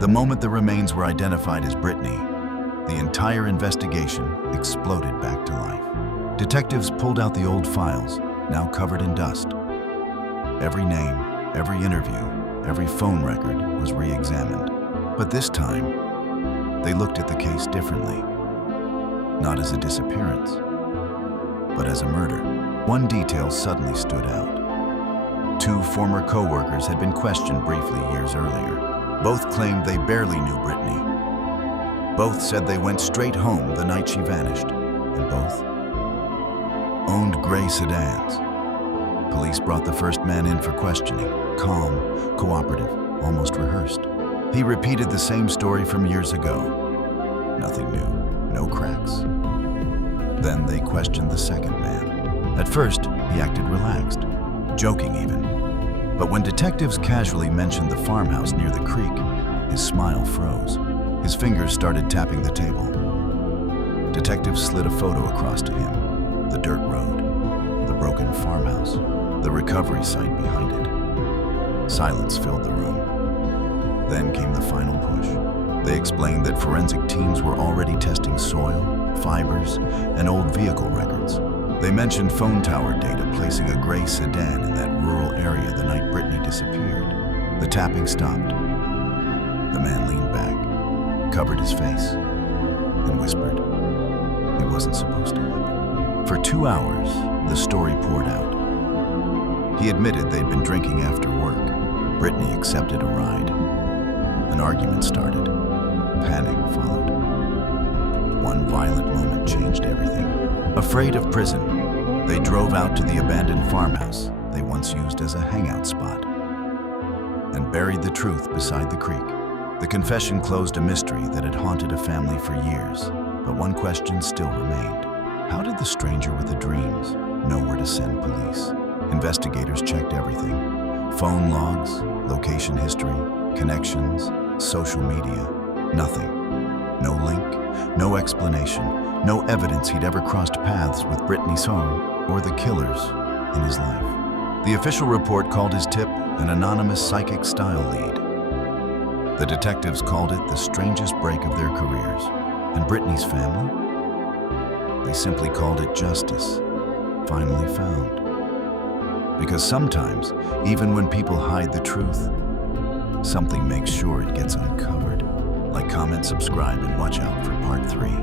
The moment the remains were identified as Brittany, the entire investigation exploded back to life. Detectives pulled out the old files, now covered in dust. Every name, every interview, every phone record was re-examined. But this time, they looked at the case differently. Not as a disappearance, but as a murder. One detail suddenly stood out. Two former co-workers had been questioned briefly years earlier. Both claimed they barely knew Brittany. Both said they went straight home the night she vanished, and both owned gray sedans. Police brought the first man in for questioning, calm, cooperative, almost rehearsed. He repeated the same story from years ago. Nothing new, no cracks. Then they questioned the second man. At first, he acted relaxed, joking even. But when detectives casually mentioned the farmhouse near the creek, his smile froze. His fingers started tapping the table. Detectives slid a photo across to him. The dirt road, the broken farmhouse, the recovery site behind it. Silence filled the room. Then came the final push. They explained that forensic teams were already testing soil, fibers, and old vehicle records. They mentioned phone tower data placing a gray sedan in that rural area the night Brittany disappeared. The tapping stopped. The man leaned back, covered his face, and whispered, "It wasn't supposed to happen." For 2 hours, the story poured out. He admitted they'd been drinking after work. Brittany accepted a ride. An argument started. Panic followed. One violent moment changed everything. Afraid of prison, they drove out to the abandoned farmhouse they once used as a hangout spot and buried the truth beside the creek. The confession closed a mystery that had haunted a family for years, but one question still remained. How did the stranger with the dreams know where to send police? Investigators checked everything. Phone logs, location history, connections, social media. Nothing. No link, no explanation, no evidence he'd ever crossed paths with Brittany Song or the killers in his life. The official report called his tip an anonymous psychic style lead. The detectives called it the strangest break of their careers. And Brittany's family? They simply called it justice, finally found. Because sometimes, even when people hide the truth, something makes sure it gets uncovered. Like, comment, subscribe, and watch out for part 3.